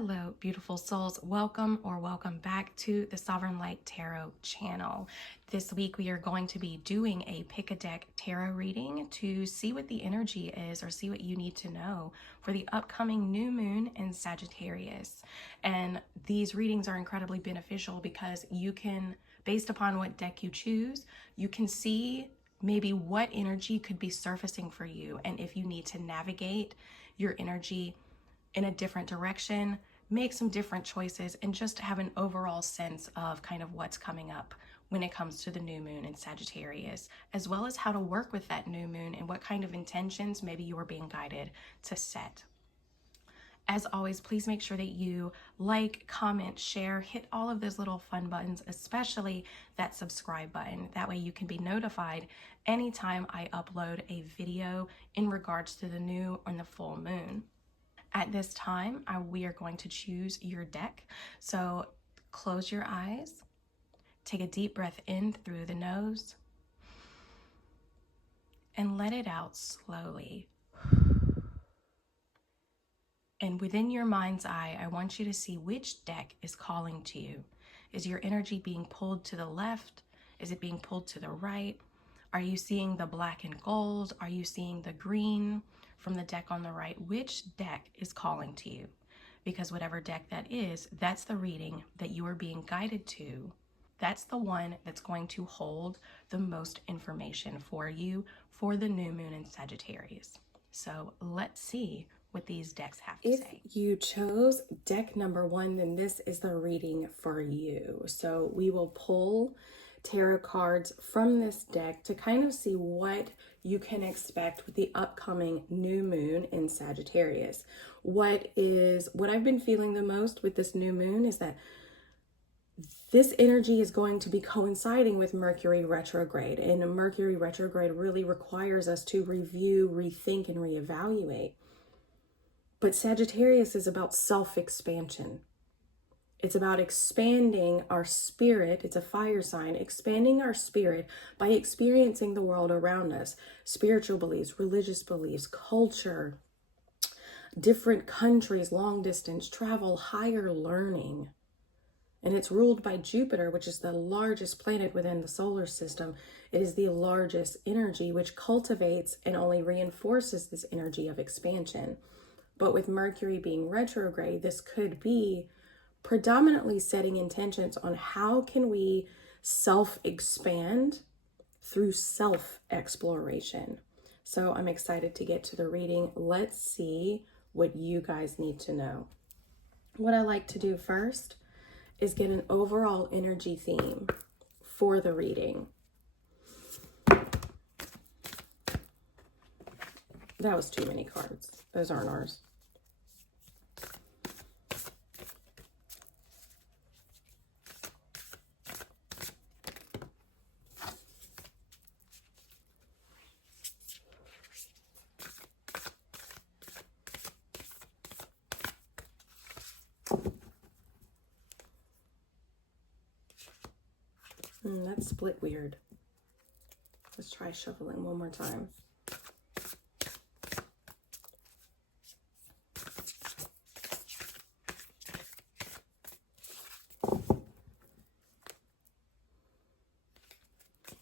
Hello, beautiful souls. Welcome or welcome back to the Sovereign Light Tarot channel. This week we are going to be doing a pick a deck tarot reading to see what the energy is or see what you need to know for the upcoming new moon in Sagittarius. And these readings are incredibly beneficial because you can, based upon what deck you choose, you can see maybe what energy could be surfacing for you, and if you need to navigate your energy in a different direction, make some different choices, and just have an overall sense of kind of what's coming up when it comes to the new moon in Sagittarius, as well as how to work with that new moon and what kind of intentions maybe you are being guided to set. As always, please make sure that you like, comment, share, hit all of those little fun buttons, especially that subscribe button. That way you can be notified anytime I upload a video in regards to the new or the full moon. At this time, we are going to choose your deck. So close your eyes, take a deep breath in through the nose, and let it out slowly. And within your mind's eye, I want you to see which deck is calling to you. Is your energy being pulled to the left? Is it being pulled to the right? Are you seeing the black and gold? Are you seeing the green from the deck on the right? Which deck is calling to you? Because whatever deck that is, that's the reading that you are being guided to. That's the one that's going to hold the most information for you for the new moon in Sagittarius. So let's see what these decks have to say. If you chose deck number 1, then this is the reading for you. So we will pull tarot cards from this deck to kind of see what you can expect with the upcoming new moon in Sagittarius. What I've been feeling the most with this new moon is that this energy is going to be coinciding with Mercury retrograde, and Mercury retrograde really requires us to review, rethink, and reevaluate. But Sagittarius is about self-expansion. It's about expanding our spirit. It's a fire sign, expanding our spirit by experiencing the world around us. Spiritual beliefs, religious beliefs, culture, different countries, long distance travel, higher learning. And it's ruled by Jupiter, which is the largest planet within the solar system. It is the largest energy, which cultivates and only reinforces this energy of expansion. But with Mercury being retrograde, this could be predominantly setting intentions on how can we self-expand through self-exploration. So I'm excited to get to the reading. Let's see what you guys need to know. What I like to do first is get an overall energy theme for the reading. That was too many cards. Those aren't ours. That's split weird. Let's try shuffling one more time.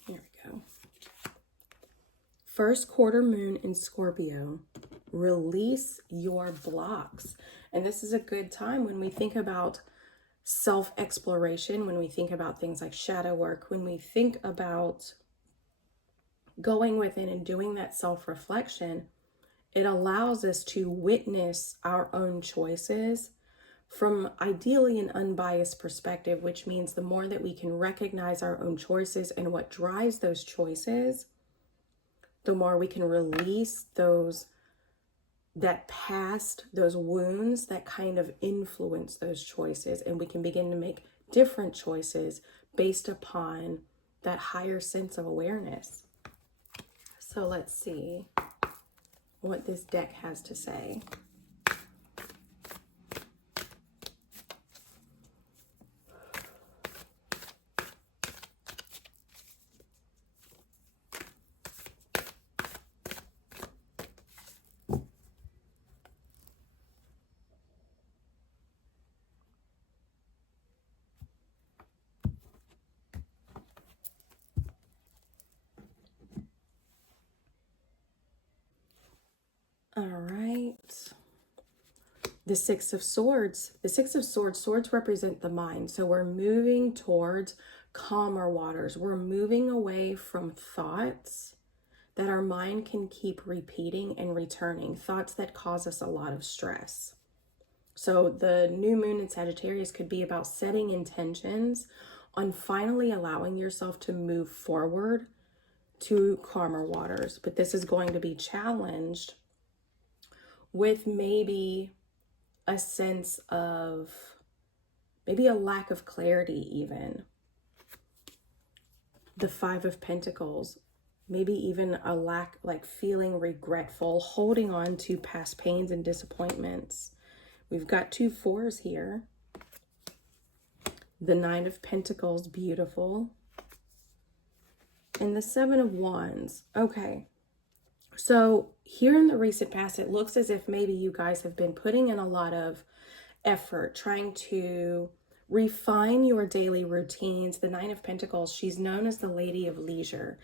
Here we go. First quarter moon in Scorpio. Release your blocks. And this is a good time when we think about self-exploration, when we think about things like shadow work, when we think about going within and doing that self-reflection, it allows us to witness our own choices from ideally an unbiased perspective, which means the more that we can recognize our own choices and what drives those choices, the more we can release that past, those wounds that kind of influence those choices, and we can begin to make different choices based upon that higher sense of awareness. So let's see what this deck has to say. All right. The Six of Swords. The Six of Swords, swords represent the mind. So we're moving towards calmer waters. We're moving away from thoughts that our mind can keep repeating and returning, thoughts that cause us a lot of stress. So the new moon in Sagittarius could be about setting intentions on finally allowing yourself to move forward to calmer waters. But this is going to be challenged with maybe a sense of, maybe a lack of clarity even. The Five of Pentacles, maybe even a lack, like feeling regretful, holding on to past pains and disappointments. We've got 2 4s here. The Nine of Pentacles, beautiful. And the Seven of Wands. Okay. So here in the recent past, it looks as if maybe you guys have been putting in a lot of effort, trying to refine your daily routines. The Nine of Pentacles, she's known as the Lady of Leisure.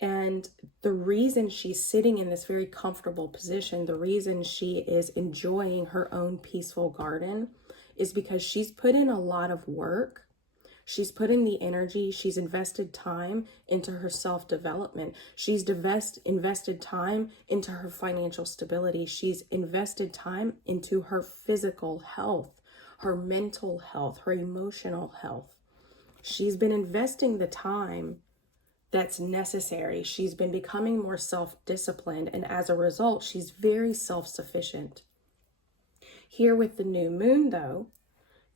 And the reason she's sitting in this very comfortable position, the reason she is enjoying her own peaceful garden, is because she's put in a lot of work. She's put in the energy. She's invested time into her self-development. She's invested time into her financial stability. She's invested time into her physical health, her mental health, her emotional health. She's been investing the time that's necessary. She's been becoming more self-disciplined, and as a result, she's very self-sufficient. Here with the new moon, though,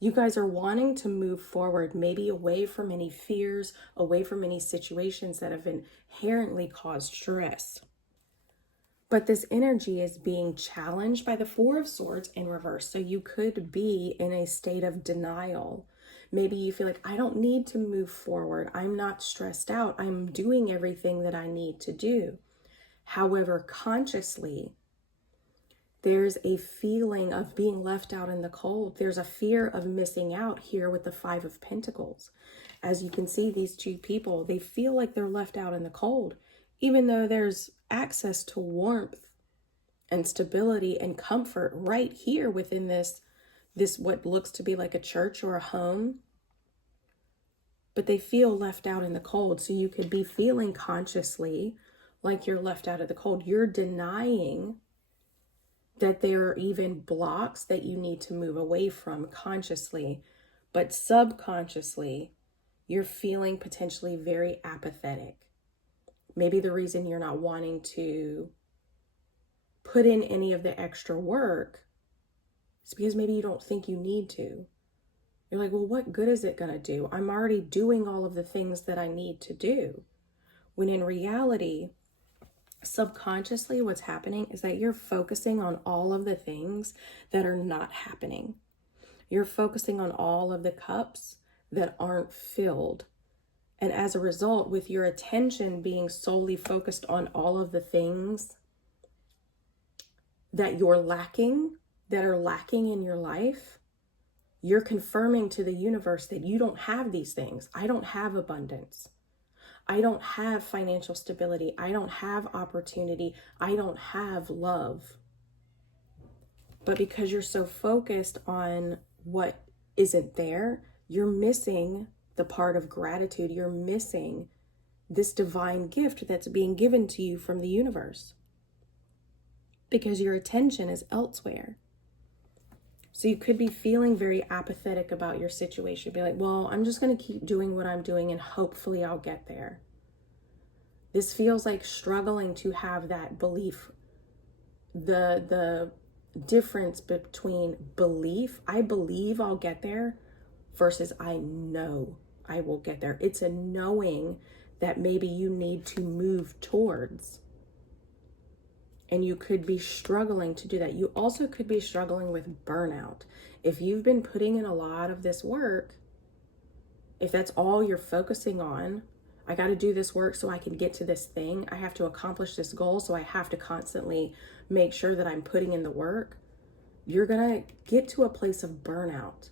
you guys are wanting to move forward, maybe away from any fears, away from any situations that have inherently caused stress. But this energy is being challenged by the Four of Swords in reverse. So you could be in a state of denial. Maybe you feel like, I don't need to move forward. I'm not stressed out. I'm doing everything that I need to do. However, consciously, there's a feeling of being left out in the cold. There's a fear of missing out here with the Five of Pentacles. As you can see, these 2 people, they feel like they're left out in the cold, even though there's access to warmth and stability and comfort right here within this what looks to be like a church or a home. But they feel left out in the cold. So you could be feeling consciously like you're left out of the cold. You're denying that there are even blocks that you need to move away from consciously, but subconsciously, you're feeling potentially very apathetic. Maybe the reason you're not wanting to put in any of the extra work is because maybe you don't think you need to. You're like, well, what good is it going to do? I'm already doing all of the things that I need to do. When in reality, subconsciously, what's happening is that you're focusing on all of the things that are not happening. You're focusing on all of the cups that aren't filled. And as a result, with your attention being solely focused on all of the things that you're lacking, that are lacking in your life, you're confirming to the universe that you don't have these things. I don't have abundance. I don't have financial stability. I don't have opportunity. I don't have love. But because you're so focused on what isn't there, you're missing the part of gratitude. You're missing this divine gift that's being given to you from the universe because your attention is elsewhere. So you could be feeling very apathetic about your situation. Be like, well, I'm just going to keep doing what I'm doing and hopefully I'll get there. This feels like struggling to have that belief. The difference between belief, I believe I'll get there, versus I know I will get there. It's a knowing that maybe you need to move towards. And you could be struggling to do that. You also could be struggling with burnout. If you've been putting in a lot of this work, if that's all you're focusing on, I got to do this work so I can get to this thing. I have to accomplish this goal, so I have to constantly make sure that I'm putting in the work. You're going to get to a place of burnout.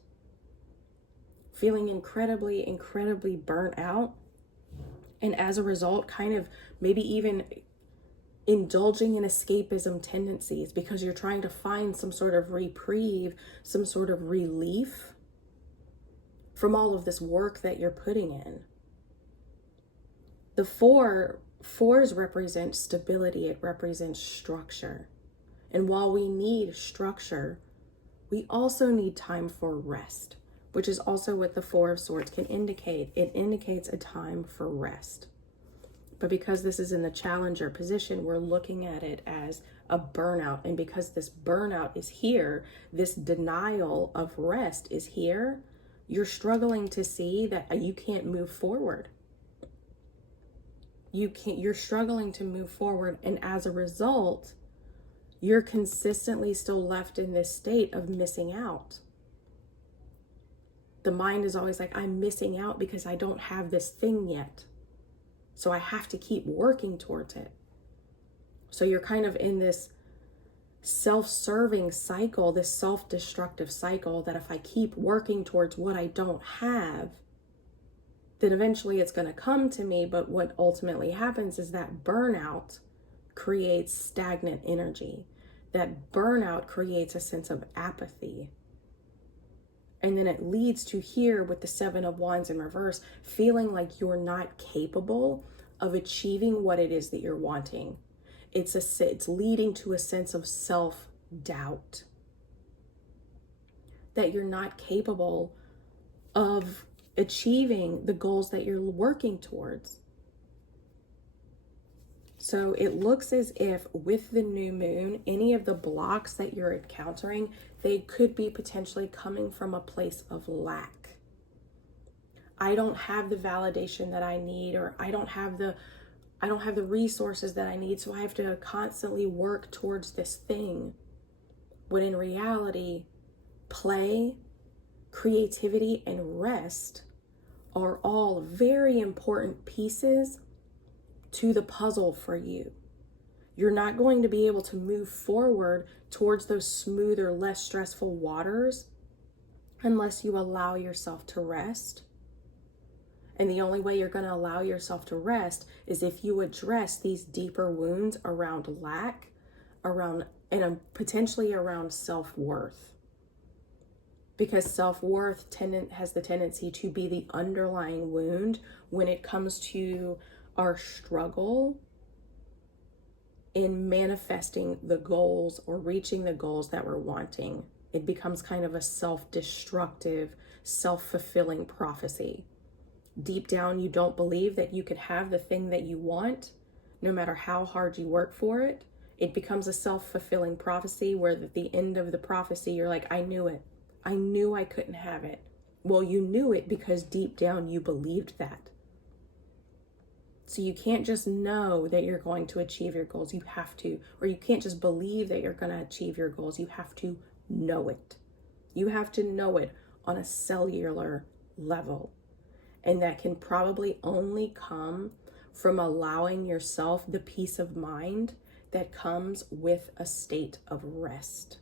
Feeling incredibly, incredibly burnt out. And as a result, kind of maybe even indulging in escapism tendencies because you're trying to find some sort of reprieve, some sort of relief from all of this work that you're putting in. The fours represent stability. It represents structure. And while we need structure, we also need time for rest, which is also what the Four of Swords can indicate. It indicates a time for rest. But because this is in the challenger position, we're looking at it as a burnout. And because this burnout is here, this denial of rest is here, you're struggling to see that you can't move forward. You're struggling to move forward. And as a result, you're consistently still left in this state of missing out. The mind is always like, I'm missing out because I don't have this thing yet. So I have to keep working towards it. So you're kind of in this self-serving cycle, this self-destructive cycle that if I keep working towards what I don't have, then eventually it's going to come to me. But what ultimately happens is that burnout creates stagnant energy. That burnout creates a sense of apathy. And then it leads to here with the Seven of Wands in reverse, feeling like you're not capable of achieving what it is that you're wanting. It's leading to a sense of self-doubt. That you're not capable of achieving the goals that you're working towards. So it looks as if with the new moon, any of the blocks that you're encountering, they could be potentially coming from a place of lack. I don't have the validation that I need, or I don't have the resources that I need, so I have to constantly work towards this thing. When in reality, play, creativity, and rest are all very important pieces to the puzzle for you. You're not going to be able to move forward towards those smoother, less stressful waters unless you allow yourself to rest. And the only way you're going to allow yourself to rest is if you address these deeper wounds around lack, and potentially around self-worth. Because self-worth has the tendency to be the underlying wound when it comes to our struggle in manifesting the goals or reaching the goals that we're wanting. It becomes kind of a self-destructive, self-fulfilling prophecy. Deep down, you don't believe that you could have the thing that you want, no matter how hard you work for it. It becomes a self-fulfilling prophecy where at the end of the prophecy, you're like, I knew it. I knew I couldn't have it. Well, you knew it because deep down you believed that. So you can't just know that you're going to achieve your goals. You have to, or you can't just believe that you're going to achieve your goals. You have to know it. You have to know it on a cellular level. And that can probably only come from allowing yourself the peace of mind that comes with a state of rest.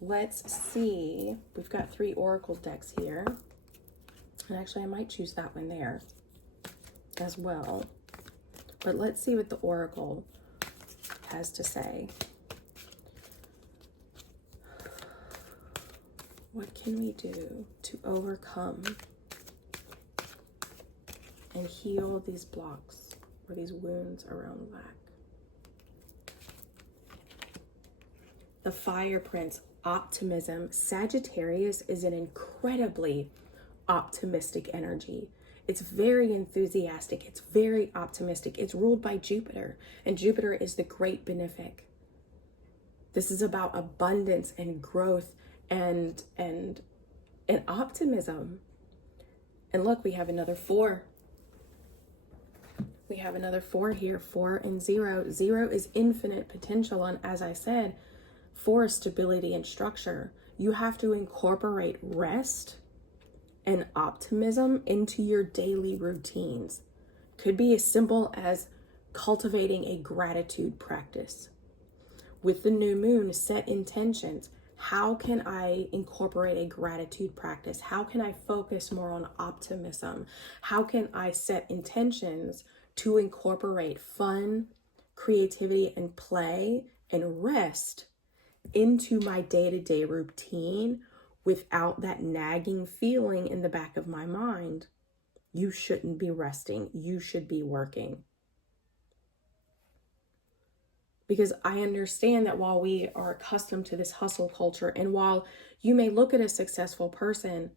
Let's see. We've got 3 oracle decks here. And actually, I might choose that one there as well. But let's see what the oracle has to say. What can we do to overcome and heal these blocks or these wounds around lack? The Fire Prince, optimism. Sagittarius is an incredibly optimistic energy. It's very enthusiastic. It's very optimistic. It's ruled by Jupiter, and Jupiter is the great benefic. This is about abundance and growth and optimism. And look, we have another 4. We have another 4 here, 4 and 0. 0 is infinite potential, and as I said, 4 is stability and structure. You have to incorporate rest and optimism into your daily routines. Could be as simple as cultivating a gratitude practice. With the new moon, set intentions. How can I incorporate a gratitude practice? How can I focus more on optimism? How can I set intentions to incorporate fun, creativity and play and rest into my day-to-day routine without that nagging feeling in the back of my mind. You shouldn't be resting. You should be working. Because I understand that while we are accustomed to this hustle culture, and while you may look at a successful person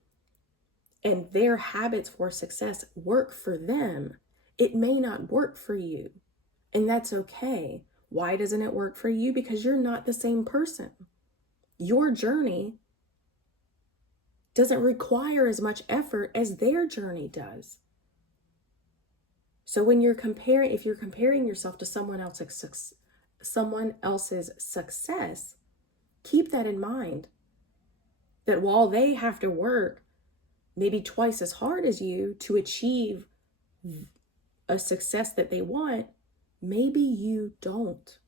and their habits for success work for them, it may not work for you. And that's okay. Why doesn't it work for you? Because you're not the same person. Your journey doesn't require as much effort as their journey does. So when you're comparing, if you're comparing yourself to someone else's success, keep that in mind. That while they have to work maybe twice as hard as you to achieve a success that they want, maybe you don't.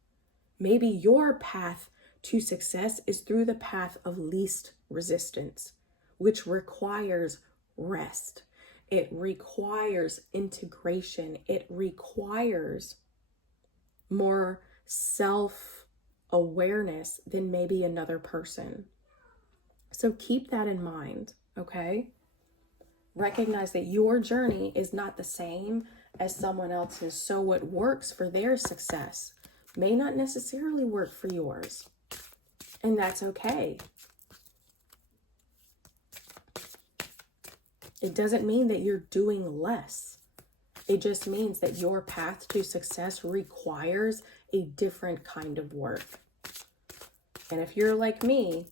Maybe your path to success is through the path of least resistance, which requires rest. It requires integration. It requires more self-awareness than maybe another person. So keep that in mind, okay? Recognize that your journey is not the same as someone else's. So what works for their success may not necessarily work for yours. And that's okay. It doesn't mean that you're doing less. It just means that your path to success requires a different kind of work. And if you're like me,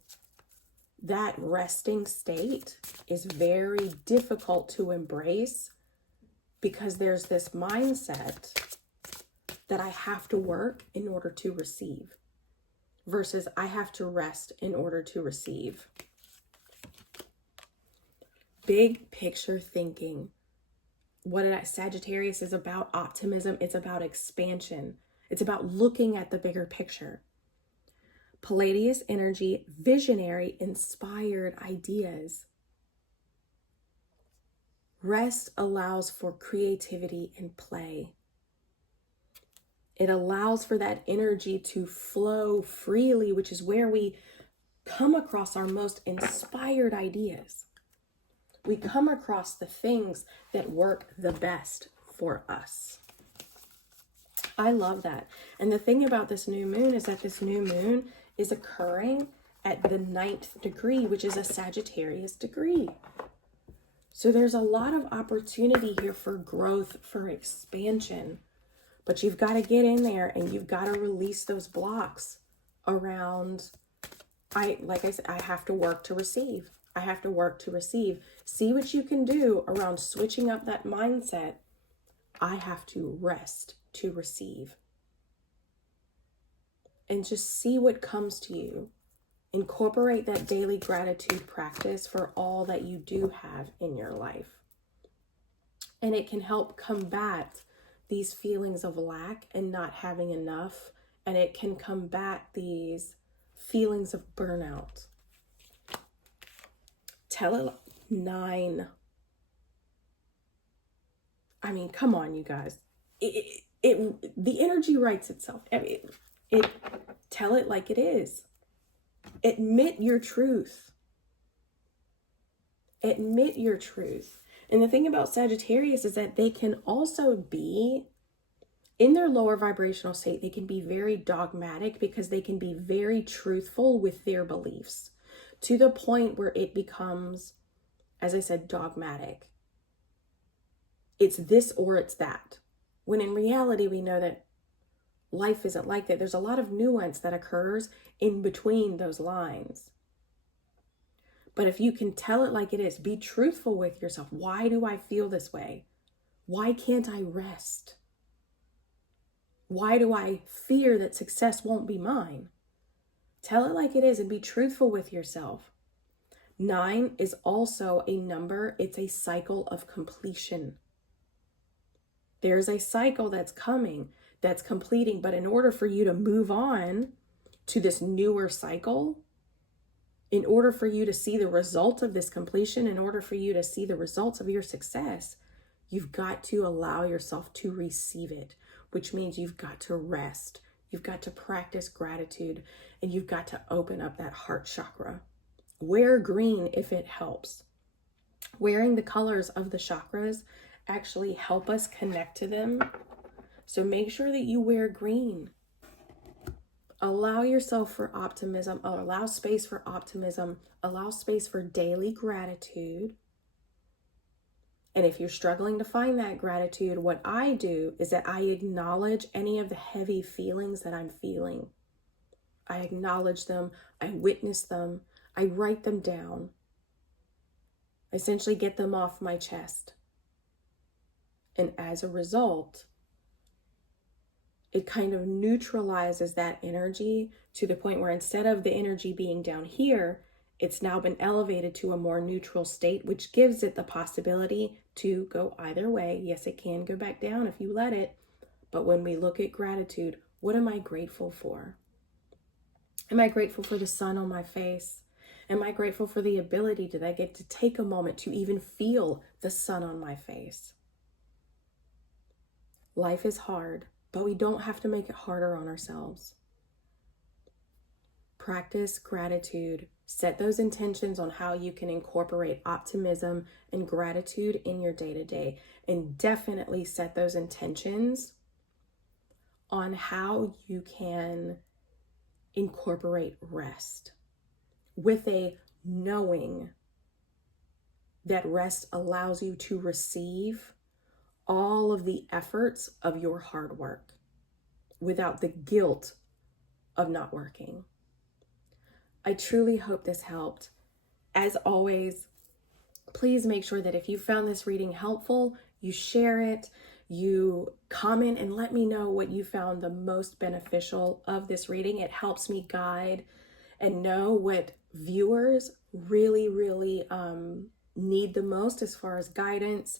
that resting state is very difficult to embrace because there's this mindset that I have to work in order to receive versus I have to rest in order to receive. Big picture thinking. Sagittarius is about optimism. It's about expansion. It's about looking at the bigger picture. Palladius energy, visionary, inspired ideas. Rest allows for creativity and play. It allows for that energy to flow freely, which is where we come across our most inspired ideas. We come across the things that work the best for us. I love that. And the thing about this new moon is that this new moon is occurring at the 9th degree, which is a Sagittarius degree. So there's a lot of opportunity here for growth, for expansion. But you've got to get in there and you've got to release those blocks around, like I said, I have to work to receive. I have to work to receive. See what you can do around switching up that mindset. I have to rest to receive. And just see what comes to you. Incorporate that daily gratitude practice for all that you do have in your life. And it can help combat these feelings of lack and not having enough. And it can combat these feelings of burnout. Tell it 9. I mean, come on, you guys. The energy writes itself. Tell it like it is. Admit your truth. Admit your truth. And the thing about Sagittarius is that they can also be, in their lower vibrational state, they can be very dogmatic because they can be very truthful with their beliefs to the point where it becomes, as I said, dogmatic. It's this or it's that. When in reality, we know that life isn't like that. There's a lot of nuance that occurs in between those lines. But if you can tell it like it is, be truthful with yourself. Why do I feel this way? Why can't I rest? Why do I fear that success won't be mine? Tell it like it is and be truthful with yourself. 9 is also a number. It's a cycle of completion. There's a cycle that's coming, that's completing. But in order for you to move on to this newer cycle, in order for you to see the result of this completion, in order for you to see the results of your success, you've got to allow yourself to receive it. which means you've got to rest. You've got to practice gratitude, and you've got to open up that heart chakra. Wear green if it helps. Wearing the colors of the chakras actually help us connect to them. So make sure that you wear green. Allow yourself for optimism, or allow space for optimism, allow space for daily gratitude. And if you're struggling to find that gratitude, what I do is that I acknowledge any of the heavy feelings that I'm feeling. I acknowledge them, I witness them, I write them down. Essentially get them off my chest. And as a result, it kind of neutralizes that energy to the point where instead of the energy being down here, it's now been elevated to a more neutral state, which gives it the possibility to go either way. Yes, it can go back down if you let it. But when we look at gratitude, what am I grateful for? Am I grateful for the sun on my face? Am I grateful for the ability that I get to take a moment to even feel the sun on my face? Life is hard, but we don't have to make it harder on ourselves. Practice gratitude. Set those intentions on how you can incorporate optimism and gratitude in your day-to-day. And definitely set those intentions on how you can incorporate rest with a knowing that rest allows you to receive all of the efforts of your hard work without the guilt of not working. I truly hope this helped. As always, please make sure that if you found this reading helpful, you share it, you comment and let me know what you found the most beneficial of this reading. It helps me guide and know what viewers really need the most as far as guidance.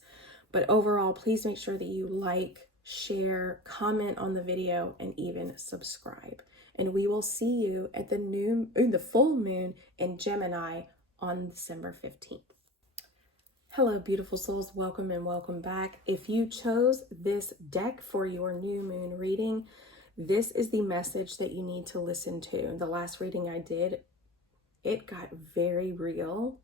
But overall, please make sure that you like, share, comment on the video, and even subscribe. And we will see you at the full moon in Gemini on December 15th. Hello, beautiful souls. Welcome and welcome back. If you chose this deck for your new moon reading, this is the message that you need to listen to. The last reading I did, it got very real,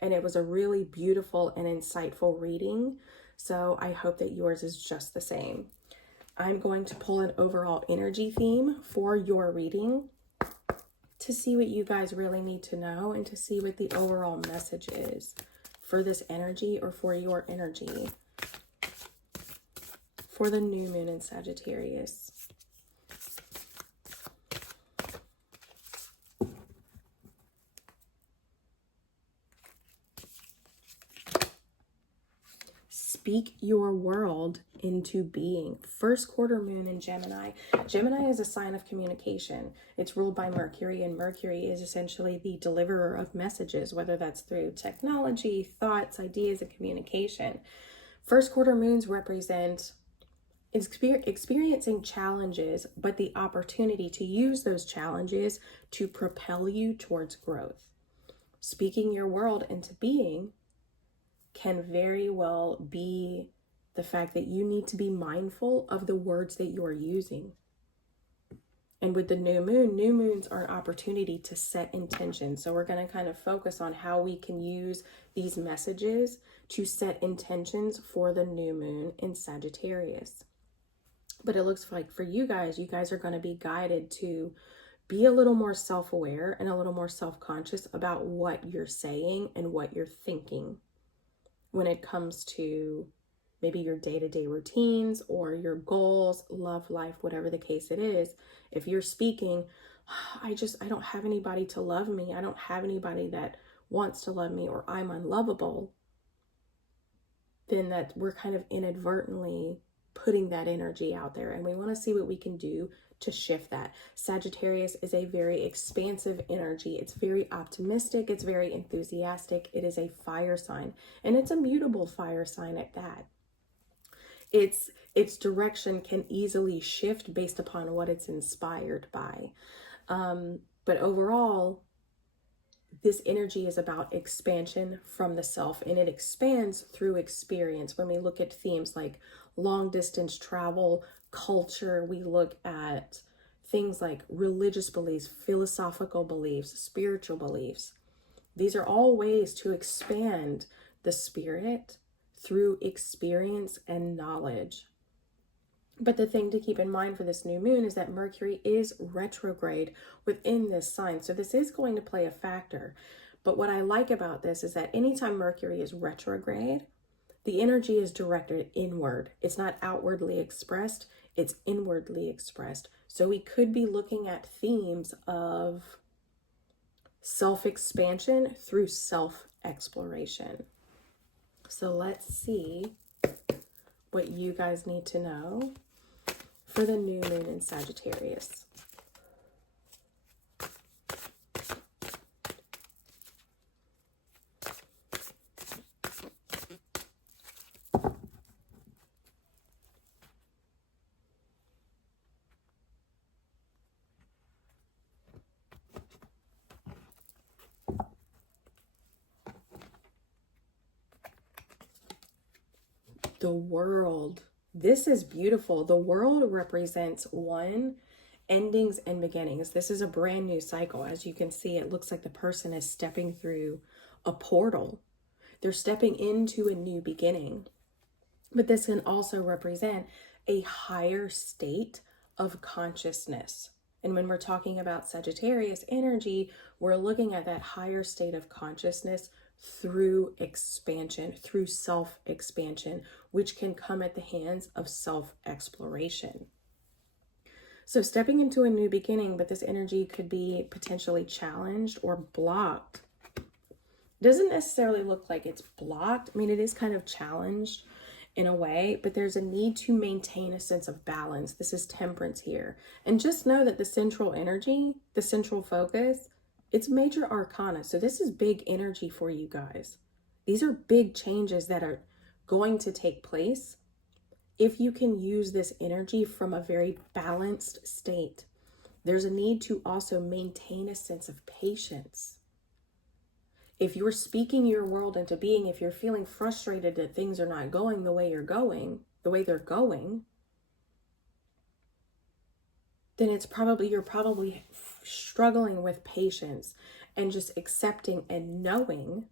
and it was a really beautiful and insightful reading. So I hope that yours is just the same. I'm going to pull an overall energy theme for your reading to see what you guys really need to know and to see what the overall message is for this energy or for your energy for the new moon in Sagittarius. Speak your world into being. First quarter moon in Gemini. Gemini is a sign of communication. It's ruled by Mercury, and Mercury is essentially the deliverer of messages, whether that's through technology, thoughts, ideas, and communication. First quarter moons represent experiencing challenges, but the opportunity to use those challenges to propel you towards growth. Speaking your world into being can very well be the fact that you need to be mindful of the words that you're using. And with the new moons are an opportunity to set intentions. So we're going to kind of focus on how we can use these messages to set intentions for the new moon in Sagittarius. But it looks like for you guys are going to be guided to be a little more self-aware and a little more self-conscious about what you're saying and what you're thinking when it comes to maybe your day-to-day routines or your goals, love life, whatever the case it is. If you're speaking, I don't have anybody to love me. I don't have anybody that wants to love me, or I'm unlovable. Then that we're kind of inadvertently putting that energy out there. And we want to see what we can do to shift that. Sagittarius is a very expansive energy. It's very optimistic. It's very enthusiastic. It is a fire sign, and it's a mutable fire sign at that. Its direction can easily shift based upon what it's inspired by. But overall, this energy is about expansion from the self, and it expands through experience. When we look at themes like long distance travel, culture, we look at things like religious beliefs, philosophical beliefs, spiritual beliefs. These are all ways to expand the spirit through experience and knowledge. But the thing to keep in mind for this new moon is that Mercury is retrograde within this sign. So this is going to play a factor. But what I like about this is that anytime Mercury is retrograde, the energy is directed inward. It's not outwardly expressed, it's inwardly expressed. So we could be looking at themes of self-expansion through self-exploration. So let's see what you guys need to know for the new moon in Sagittarius. The world. This is beautiful. The world represents endings and beginnings. This is a brand new cycle. As you can see, it looks like the person is stepping through a portal. They're stepping into a new beginning. But this can also represent a higher state of consciousness. And when we're talking about Sagittarius energy, we're looking at that higher state of consciousness through expansion, through self-expansion, which can come at the hands of self-exploration. So stepping into a new beginning, but this energy could be potentially challenged or blocked. It doesn't necessarily look like it's blocked. I mean, it is kind of challenged in a way, but there's a need to maintain a sense of balance. This is temperance here. And just know that the central energy, the central focus, it's major arcana. So this is big energy for you guys. These are big changes that are going to take place if you can use this energy from a very balanced state. There's a need to also maintain a sense of patience. If you're speaking your world into being, if you're feeling frustrated that things are not going the way they're going, then you're probably struggling with patience and just accepting and knowing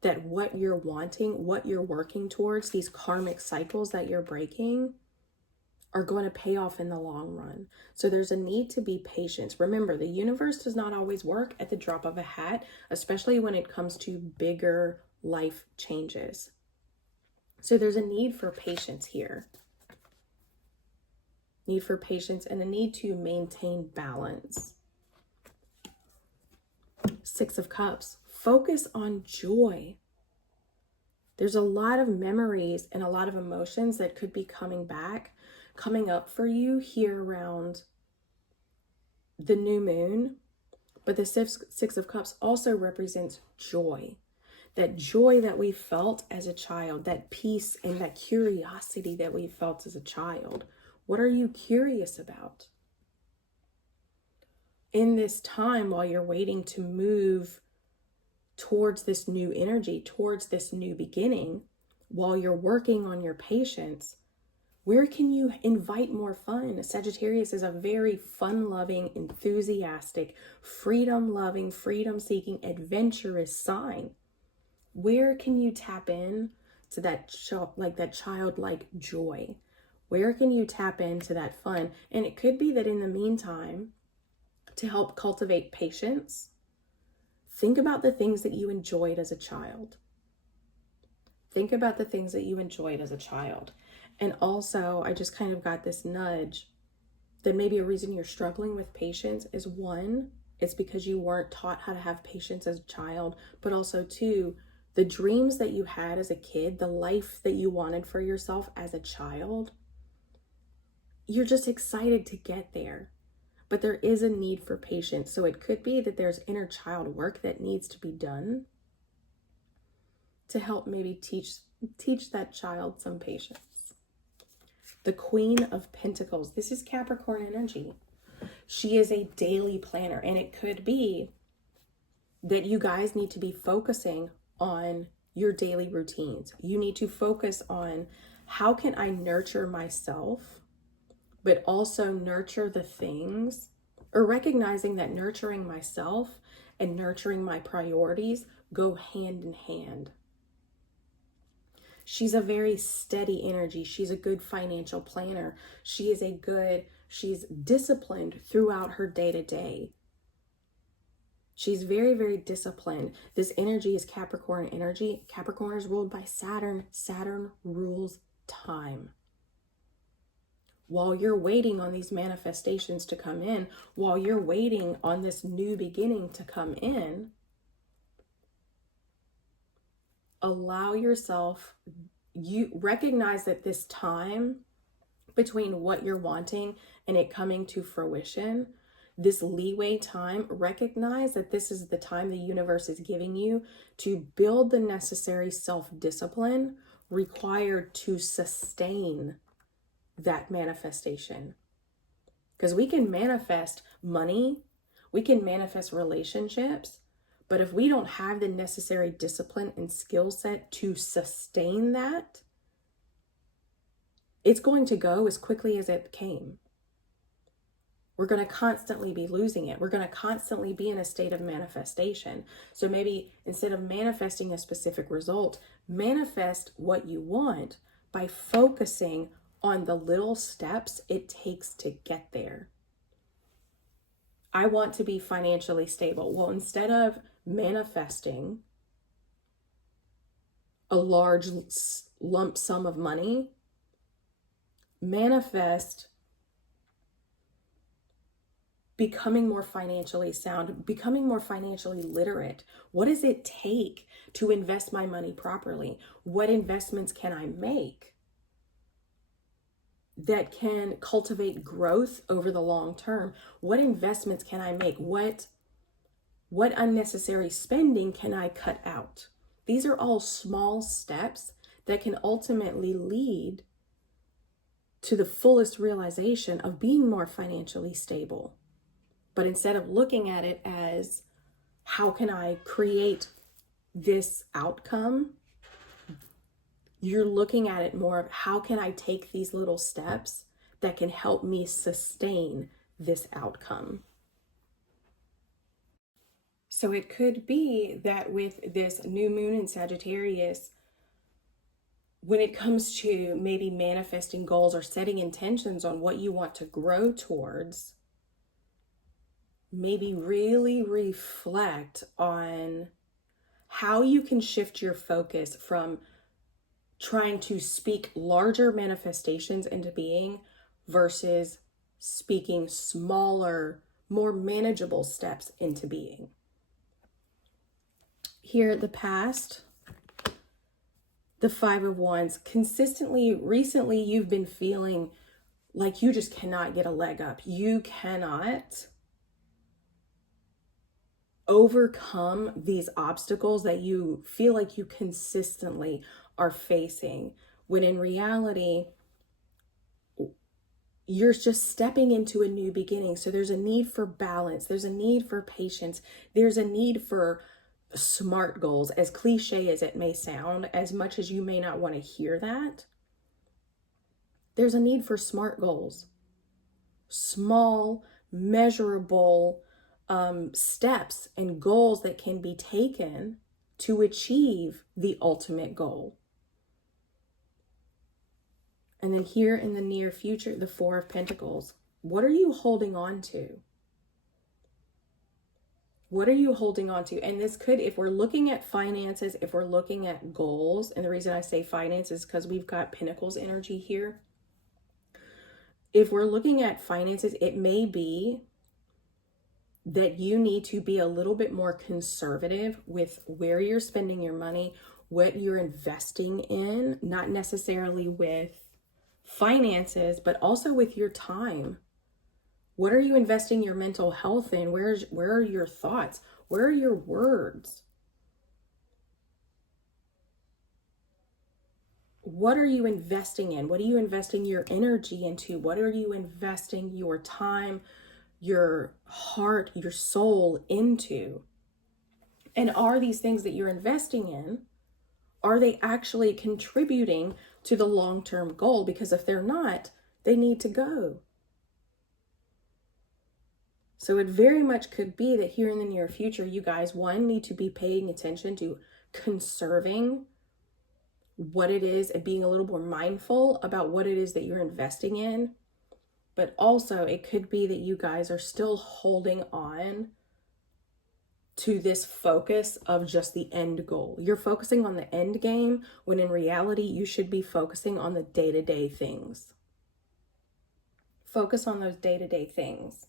that what you're wanting, what you're working towards, these karmic cycles that you're breaking are going to pay off in the long run. So there's a need to be patient. Remember, the universe does not always work at the drop of a hat, especially when it comes to bigger life changes. So there's a need for patience here. Need for patience and a need to maintain balance. Six of Cups. Focus on joy. There's a lot of memories and a lot of emotions that could be coming up for you here around the new moon. But the Six of Cups also represents joy. That joy that we felt as a child, that peace and that curiosity that we felt as a child. What are you curious about? In this time, while you're waiting to move towards this new energy, towards this new beginning, while you're working on your patience, where can you invite more fun? Sagittarius is a very fun-loving, enthusiastic, freedom-loving, freedom-seeking, adventurous sign. Where can you tap in to that childlike joy? Where can you tap into that fun? And it could be that in the meantime, to help cultivate patience, think about the things that you enjoyed as a child. Think about the things that you enjoyed as a child. And also, I just kind of got this nudge that maybe a reason you're struggling with patience is one, it's because you weren't taught how to have patience as a child, but also two, the dreams that you had as a kid, the life that you wanted for yourself as a child, you're just excited to get there. But there is a need for patience. So it could be that there's inner child work that needs to be done to help maybe teach that child some patience. The Queen of Pentacles. This is Capricorn energy. She is a daily planner, and it could be that you guys need to be focusing on your daily routines. You need to focus on, how can I nurture myself but also nurture the things, or recognizing that nurturing myself and nurturing my priorities go hand in hand. She's a very steady energy. She's a good financial planner. She's disciplined throughout her day-to-day. She's very, very disciplined. This energy is Capricorn energy. Capricorn is ruled by Saturn. Saturn rules time. While you're waiting on these manifestations to come in, while you're waiting on this new beginning to come in, allow yourself, you recognize that this time between what you're wanting and it coming to fruition, this leeway time, recognize that this is the time the universe is giving you to build the necessary self-discipline required to sustain that manifestation. Because we can manifest money, we can manifest relationships, but if we don't have the necessary discipline and skill set to sustain that, it's going to go as quickly as it came. We're going to constantly be losing it. We're going to constantly be in a state of manifestation. So maybe instead of manifesting a specific result, manifest what you want by focusing on the little steps it takes to get there. I want to be financially stable. Well, instead of manifesting a large lump sum of money, manifest becoming more financially sound, becoming more financially literate. What does it take to invest my money properly? What investments can I make that can cultivate growth over the long term? What investments can I make? What unnecessary spending can I cut out? These are all small steps that can ultimately lead to the fullest realization of being more financially stable. But instead of looking at it as, how can I create this outcome? You're looking at it more of, how can I take these little steps that can help me sustain this outcome? So it could be that with this new moon in Sagittarius, when it comes to maybe manifesting goals or setting intentions on what you want to grow towards, maybe really reflect on how you can shift your focus from trying to speak larger manifestations into being versus speaking smaller, more manageable steps into being. Here at the past, the Five of Wands, consistently, recently, you've been feeling like you just cannot get a leg up. You cannot overcome these obstacles that you feel like you consistently are facing, when in reality, you're just stepping into a new beginning. So there's a need for balance. There's a need for patience. There's a need for SMART goals, as cliche as it may sound, as much as you may not want to hear that. There's a need for SMART goals. Small, measurable steps and goals that can be taken to achieve the ultimate goal. And then here in the near future, the Four of Pentacles. What are you holding on to? What are you holding on to? And this could, if we're looking at finances, if we're looking at goals, and the reason I say finance is because we've got Pentacles energy here. If we're looking at finances, it may be that you need to be a little bit more conservative with where you're spending your money, what you're investing in, not necessarily with finances, but also with your time. What are you investing your mental health in? Where are your thoughts? Where are your words? What are you investing in? What are you investing your energy into? What are you investing your time, your heart, your soul into? And are these things that you're investing in, are they actually contributing to the long-term goal? Because if they're not, they need to go. So it very much could be that here in the near future, you guys, one, need to be paying attention to conserving what it is and being a little more mindful about what it is that you're investing in. But also it could be that you guys are still holding on to this focus of just the end goal. You're focusing on the end game when in reality, you should be focusing on the day-to-day things. Focus on those day-to-day things.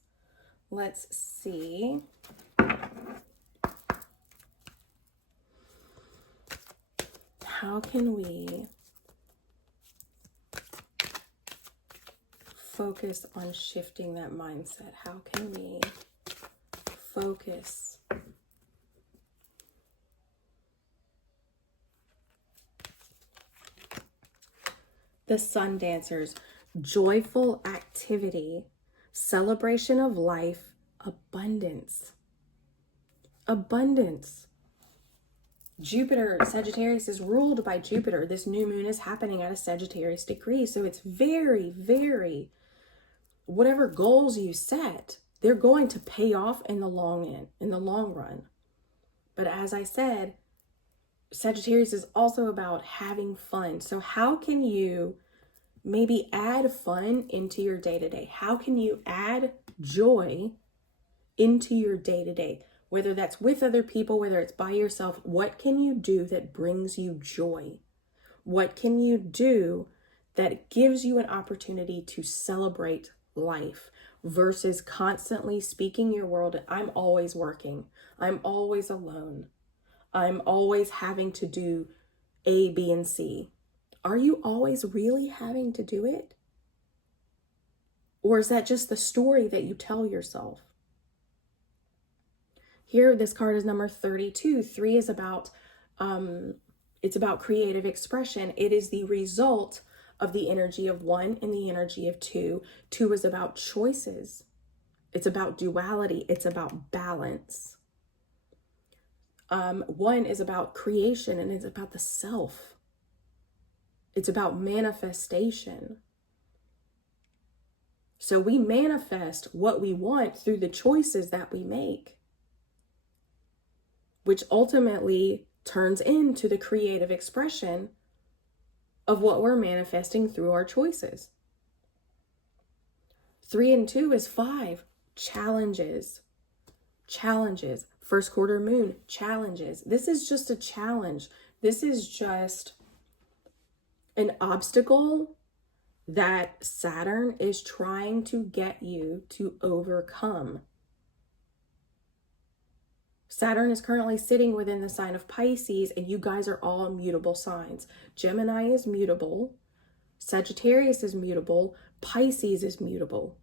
Let's see. How can we focus on shifting that mindset? How can we focus the Sun Dancers? Joyful activity, celebration of life, abundance. Abundance. Jupiter, Sagittarius is ruled by Jupiter. This new moon is happening at a Sagittarius degree. So it's very, very, whatever goals you set, they're going to pay off in the long run. But as I said, Sagittarius is also about having fun. So how can you maybe add fun into your day-to-day? How can you add joy into your day-to-day? Whether that's with other people, whether it's by yourself, what can you do that brings you joy? What can you do that gives you an opportunity to celebrate life versus constantly speaking your world? I'm always working. I'm always alone. I'm always having to do A, B, and C. Are you always really having to do it? Or is that just the story that you tell yourself? Here, this card is number 32. 3 is about, it's about creative expression. It is the result of the energy of 1 and the energy of 2. 2 is about choices. It's about duality. It's about balance. 1 is about creation, and it's about the self. It's about manifestation. So we manifest what we want through the choices that we make, which ultimately turns into the creative expression of what we're manifesting through our choices. 3 and 2 is 5, challenges. Challenges. First quarter moon, challenges. This is just a challenge. This is just an obstacle that Saturn is trying to get you to overcome. Saturn is currently sitting within the sign of Pisces, and you guys are all mutable signs. Gemini is mutable. Sagittarius is mutable. Pisces is mutable.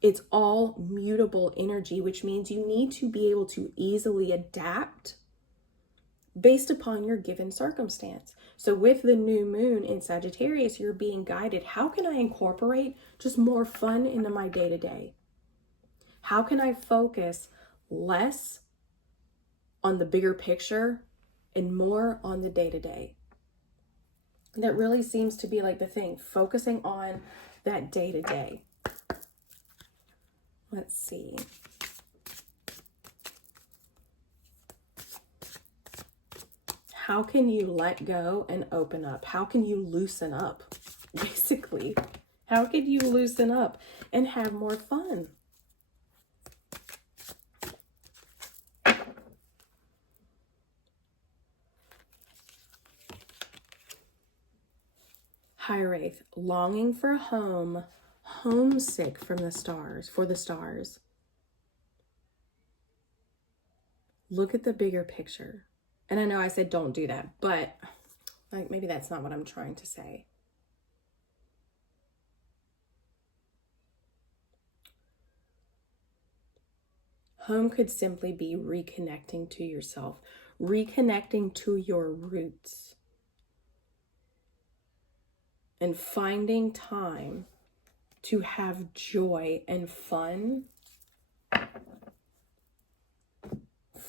It's all mutable energy, which means you need to be able to easily adapt based upon your given circumstance. So with the new moon in Sagittarius, you're being guided. How can I incorporate just more fun into my day-to-day? How can I focus less on the bigger picture and more on the day-to-day? That really seems to be like the thing, focusing on that day-to-day. Let's see. How can you let go and open up? How can you loosen up? Basically, how can you loosen up and have more fun? High Wraith, longing for home, homesick from the stars, for the stars. Look at the bigger picture. And I know I said don't do that, but like maybe that's not what I'm trying to say. Home could simply be reconnecting to yourself, reconnecting to your roots, and finding time to have joy and fun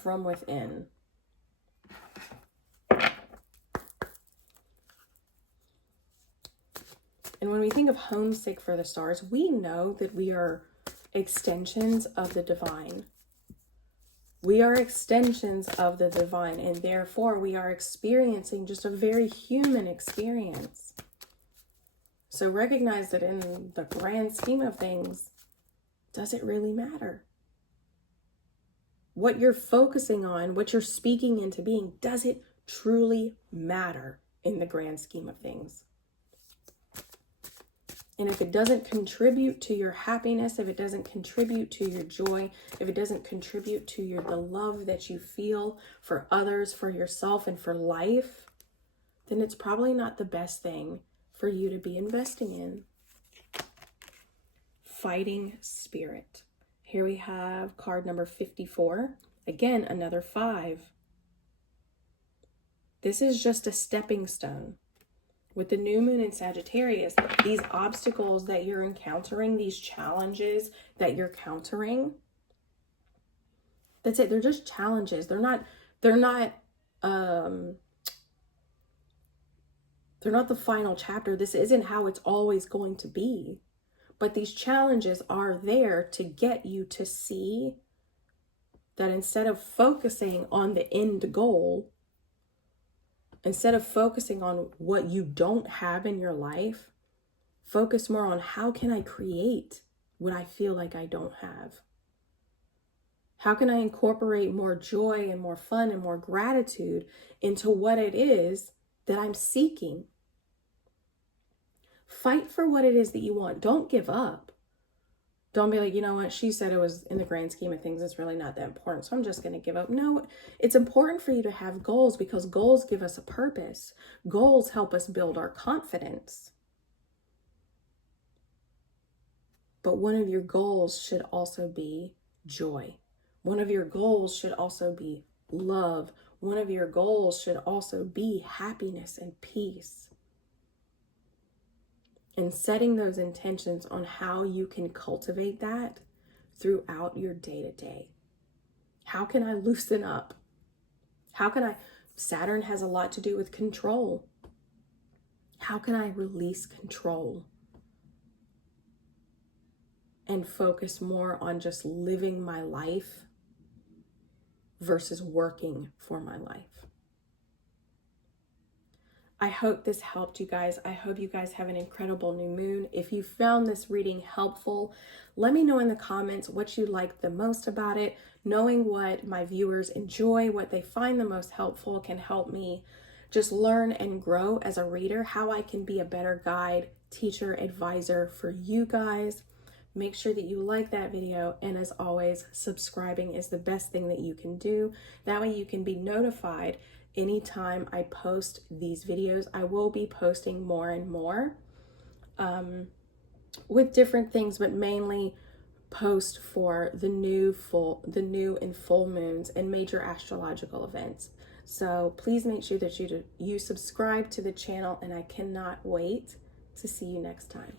from within. And when we think of homesick for the stars, we know that we are extensions of the divine. We are extensions of the divine, and therefore we are experiencing just a very human experience. So recognize that in the grand scheme of things, does it really matter? What you're focusing on, what you're speaking into being, does it truly matter in the grand scheme of things? And if it doesn't contribute to your happiness, if it doesn't contribute to your joy, if it doesn't contribute to the love that you feel for others, for yourself, and for life, then it's probably not the best thing for you to be investing in. Fighting spirit. Here we have card number 54. Again, another 5. This is just a stepping stone. With the new moon in Sagittarius, these obstacles that you're encountering, these challenges that you're countering, that's it. They're just challenges. They're not the final chapter. This isn't how it's always going to be. But these challenges are there to get you to see that instead of focusing on the end goal, instead of focusing on what you don't have in your life, focus more on how can I create what I feel like I don't have? How can I incorporate more joy and more fun and more gratitude into what it is that I'm seeking? Fight for what it is that you want. Don't give up. Don't be like, you know what, she said it was in the grand scheme of things, it's really not that important, so I'm just going to give up. No, it's important for you to have goals because goals give us a purpose. Goals help us build our confidence. But one of your goals should also be joy. One of your goals should also be love. One of your goals should also be happiness and peace. And setting those intentions on how you can cultivate that throughout your day-to-day. How can I loosen up? Saturn has a lot to do with control. How can I release control and focus more on just living my life versus working for my life? I hope this helped you guys. I hope you guys have an incredible new moon. If you found this reading helpful, let me know in the comments what you liked the most about it. Knowing what my viewers enjoy, what they find the most helpful can help me just learn and grow as a reader, how I can be a better guide, teacher, advisor for you guys. Make sure that you like that video, and as always, subscribing is the best thing that you can do. That way you can be notified anytime I post these videos. I will be posting more and more with different things, but mainly post for the new and full moons and major astrological events. So please make sure that you subscribe to the channel, and I cannot wait to see you next time.